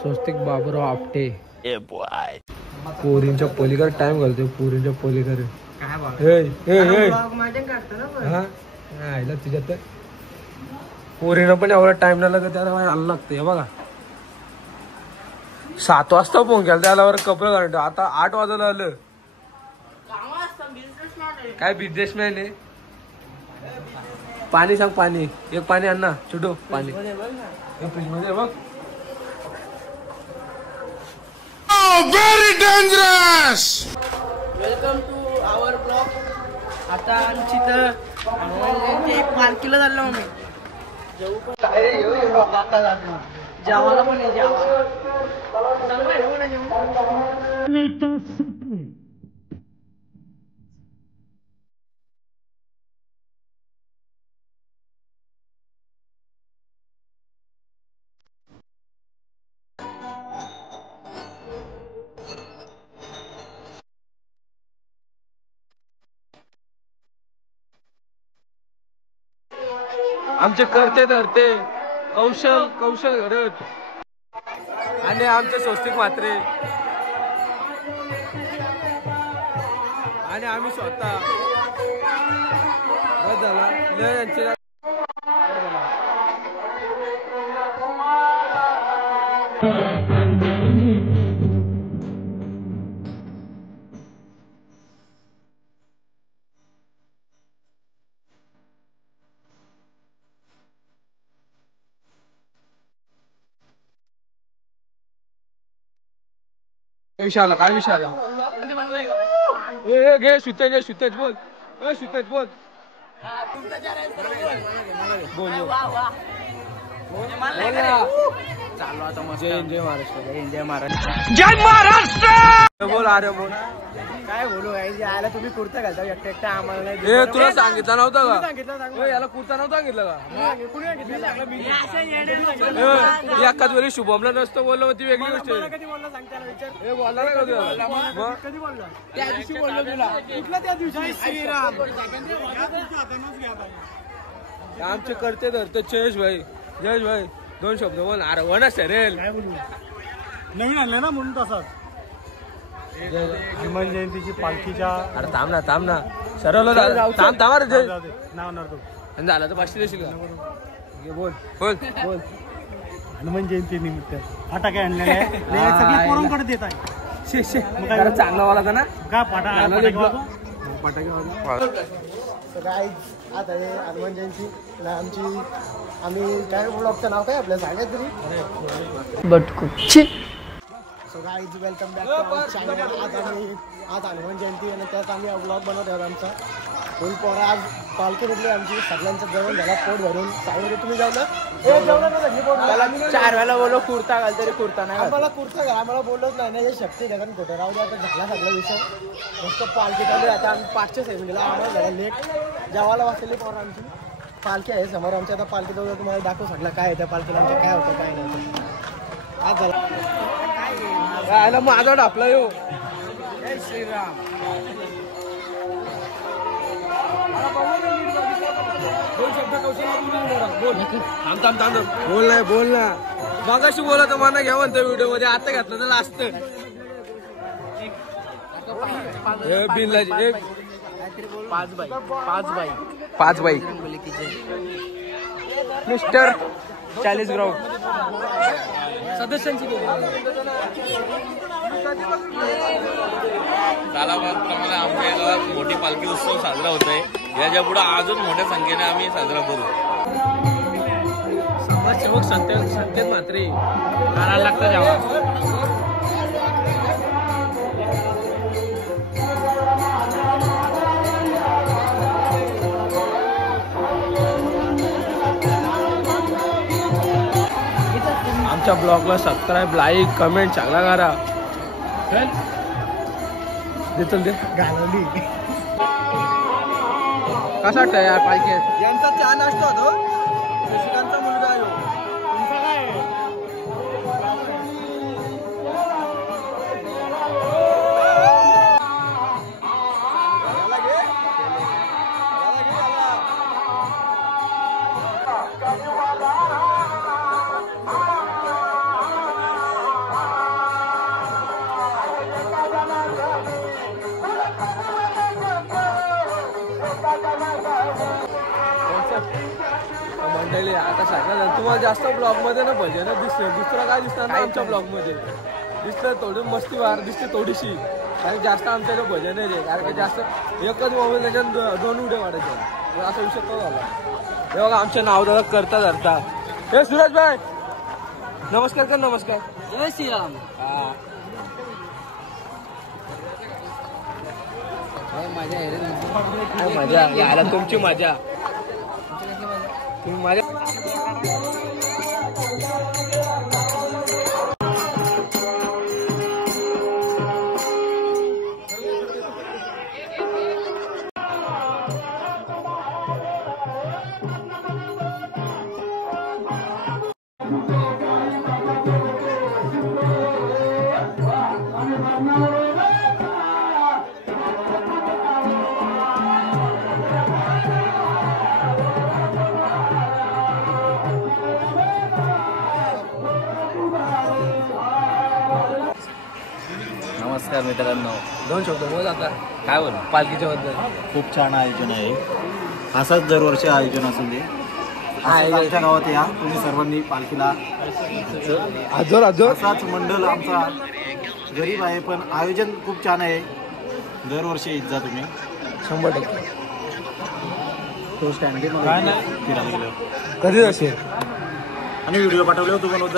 स्वस्तिक बाबूराव आपटे पोरींच्या पलीकडे टाइम घालतोय. पोरींच्या पलीकडे आईला तुझ्या तर पोरीनं पण एवढा टाइम नाही लागत त्याला आलं लागतं. हे बघा 7 वाजता फोन केला त्याला कपडे घालतो. आता 8 वाजायला आलं. काय बिझनेसमॅन आहे. पाणी सांग. पाणी एक पाणी आण ना छोटू. पाणी फ्रीज मध्ये बघ. Very dangerous. Welcome to our blog. आता आमची तर पालखीला चाललो आम्ही. जेवायला पण आहे. आमचे करते धरते कौशल घडत आणि आमचे स्वस्तिक मात्रे आणि आम्ही स्वतः झाला. विषय काय विषय आला. घे सुतेज बोल. सुतेज बोल. चालू आता मस्त. जय महाराष्ट्र. जय महाराष्ट्र बोल. अरे बोल. काय बोलू यायला तुम्ही कुर्ता घालता एकटा आम्हाला नाही. तुला सांगितलं नव्हतं का. याला कुर्ता नव्हतं सांगितलं का. एकाच वेळी शुभमला नसतं बोललो मग ती वेगळी गोष्ट. कधी बोलला सांग त्याला विचार. हे बोलला ना कधी बोलला. त्या दिवशी बोललो तुला. कुठला त्या दिवशी. श्रीराम. आमचे करते धरते जयेश भाई 2 शब्द बोल. अरे वन सरेल नवीन आणलं ना म्हणून तसंच. हनुमान जयंतीची पालखीच्या. अरे थांब ना सरळ थांब रे. नाव झालं तर 500 देशील का. बोल. हनुमान जयंती निमित्त फटाके आणलेले आहे. सगळे पोरांकडे देत आहे. चांगला वाला का ना. का फटाके आता हे हनुमान जयंती आम्ही काय ब्लॉगचं नाव काय आपल्या सांगायच तरी बटकुची. So guys welcome back to our channel. आज हनुमान जयंती आणि त्यात आम्ही ब्लॉग बनवत आहोत आमचा. फुल पोरा आज पालखी निघली आमची. सगळ्यांचं जेवण झाला पोट भरून. सांगू तुम्ही जेवलं. त्याला 4 वेळा बोलो कुर्ता घाल तरी कुर्ता नाही. आम्हाला कुर्ता घाल. आम्हाला बोलत नाही ना. हे शक्ती घ्या कारण कुठं राहू द्या. आता झाला सगळा विषय. मस्त पालखी चालू. आता आम्ही 5च्या सेकंडला आम्हाला झाला लेट. जेवायला वाचलेली पोरं आमची. पालखी आहे समोर आमच्या. आता पालखी जवळ तुम्हाला दाखवू शकला काय आहे त्या पालखीला आमच्या काय होतं काय नाही. आज झाला माझा डापला येऊ. जय श्रीराम. बोल ना मगाशी बोलत मला घ्या म्हणतो व्हिडिओ मध्ये. आता घातलं तर लास्ट बिनला 5 बाई मिस्टर 40 ग्राउंड सदस्यांची. कालाप्रमाणे आमच्या मोठी पालखी उत्सव साजरा होत आहे. याच्या पुढे अजून मोठ्या संख्येने आम्ही साजरा करू. समाजसेवक संतेत मात्रे करायला लागतं जेव्हा. आमच्या ब्लॉगला सबस्क्राईब लाईक कमेंट चांगला करा. चल दे घालवली. कसा वाटतं यार पालखी. यांचा चहा नाश्ता होतो. शशिकांतचा मुलगा आहे. तुमचा काय मंडळी आता सांगा तुम्हाला जास्त ब्लॉग मध्ये ना भजन दिसते, दुसरं काय दिसतं ना आमच्या ब्लॉग मध्ये दिसतं थोडी मस्ती वार दिसते थोडीशी, कारण जास्त आमच्याकडे भजन आहे कारण की जास्त एकच मोबाईल त्याच्यात 2 व्हिडिओ काढायचे असा विषय तो झाला. हे बघा आमचे नाव दादा करता धरता. हे सुरज भाई नमस्कार कर. नमस्कार. जय श्रीराम. मजा यायला तुमची मजा तुम्ही माझ्या नमस्कार मित्रांनो. 2 शब्द बोल आता काय बोल पालखीच्या बद्दल. खूप छान आयोजन आहे. असंच दरवर्षी आयोजन असून दे. आमच्या गावात या तुम्ही सर्वांनी पालखीला. असाच मंडळ आमचा गरीब आहे पण आयोजन खूप छान आहे. दरवर्षी येत जा तुम्ही 100%. तो स्टँड काय नाही फिरायला कधी असेल आणि व्हिडिओ पाठवले होतो बनवत.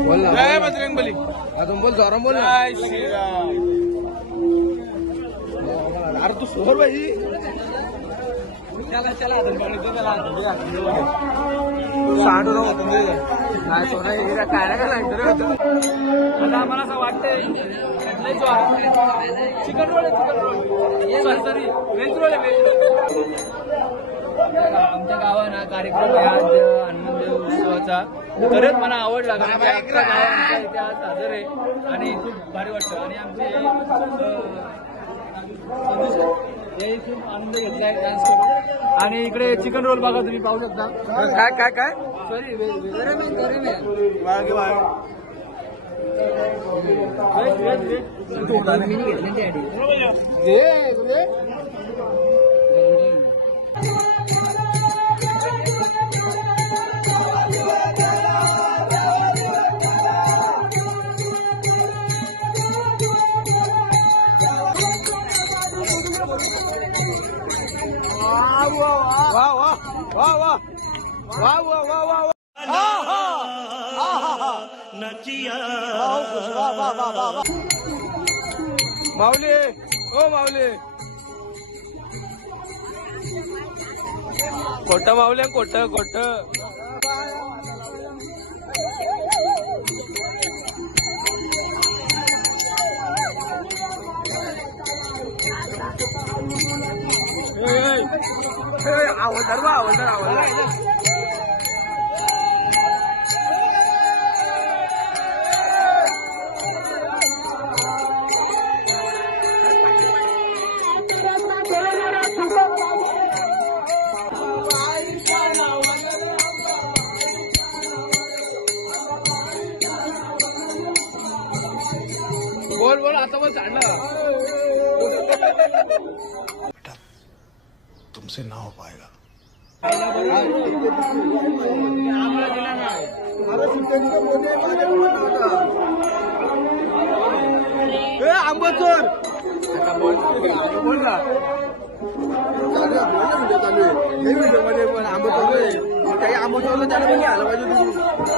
बोल ना जय बजरंग बली अजून बोल जोराम बोल ना अरे तू सोहर भाई चला चला सांडू नको नाही सोना हे काय ना काय आता आम्हाला असं वाटतंय chicken roll sorry veg roll आमच्या गावानं कार्यक्रम आहे आज हनुमान उत्सवाचा खरंच मला आवडला कारण की अख्खा गाव आमच्या इथे आज साजर आहे आणि खूप भारी वाटतं आणि आमचे हे खूप आनंद घेतलाय डान्स करून आणि इकडे चिकन रोल बघा तुम्ही पाहू शकता काय काय काय सॉरी माऊली ओ माऊली खोटं माऊली खोटं खोटं आवडणार बा आवडणार बोल बोल आता बोल चाललं तुमसे ना हो पाएगा आंबोचोर बोल ना चालू आहे व्हिडिओ मध्ये पण आंबो चालू आहे काही आंबो चालू त्याला पण आलं बोला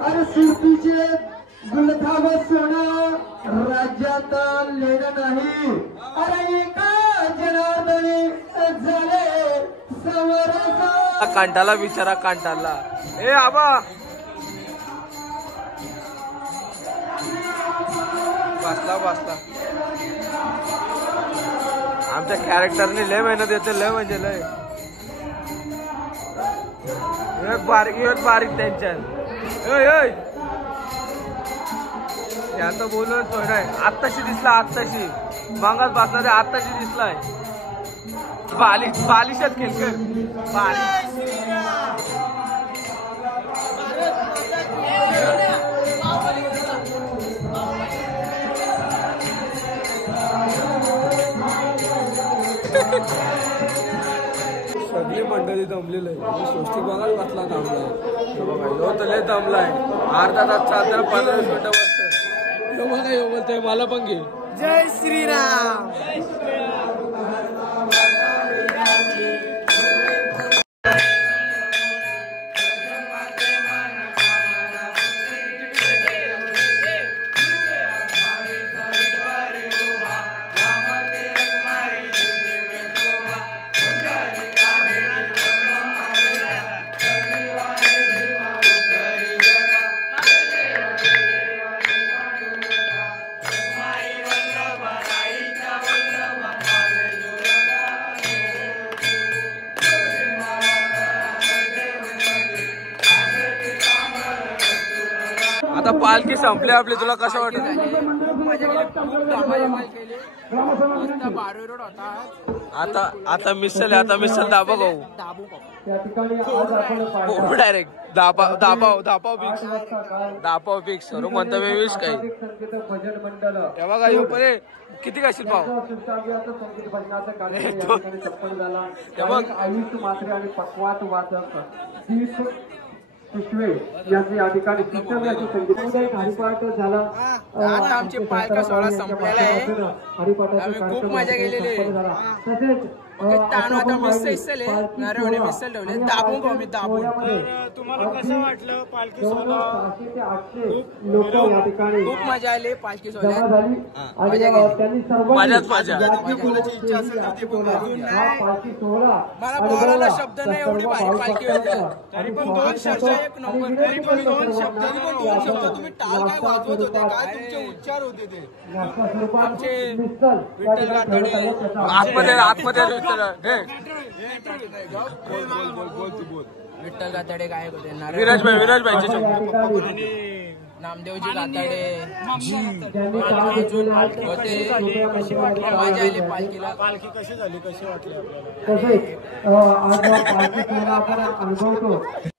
अरे सुरतीचे गुलथाव सोनं राज्यात लेणं नाही. अरे एका जनार्दनी झाले समरस. कांटाला बिचारा कांटाला. ए आबा बसला आमच्या कॅरेक्टरने लय मेहनत येते, लय म्हणजे लय. बारीक टेन्शन. याचं बोलून थोडं आहे. आत्ताशी दिसला, आत्ताशी मागास बसला ते आत्ताशी दिसलाय. बालिशात खेळकर सगळी मंडळी दमलेलं आहे. स्वस्तिक बघाच बसला थांबलाय. तो लय दमलाय. अर्धा तास चालताना 15 मिनिटं वाजतं. यो बघा यो बोलतोय मला पण घे. जय श्रीराम. आता पालखी संपली आपली. तुला कसं वाटत? आता मिसल दाबा भाऊ डायरेक्ट दापाव फिक्स करू म्हणता मी विश काही. तेव्हा काय परे किती काशील पाव आता आमची पालखी सोहळा संपलेला आहे. आम्ही खूप मजा केलेली आहे. आता मिसल नारळ मिसल ठेवले दाबून खाऊ. मी दाबून. तुम्हाला कसं वाटलं पालखी सोहळा? खूप मजा आली पालखी सोहळ्यात. मजा. मला बोलायला शब्द नाही. एवढी भारी पालखी होती. तरी पण 2 शब्द एक नंबर. तरी पण 2 शब्द तुम्ही टाळ काय वाजवत होते? काय तुमचे उच्चार होते ते? आमचे विठ्ठल गाठोडे आतमध्ये विठ्ठल गाताडे गायक होते. विराज भाई नामदेवजी गाताडे होते. मजा आली पालखीला. पालखी कशी झाली, कशी वाटली? तसेच आज पालखी सोहळा आपण अनुभवतो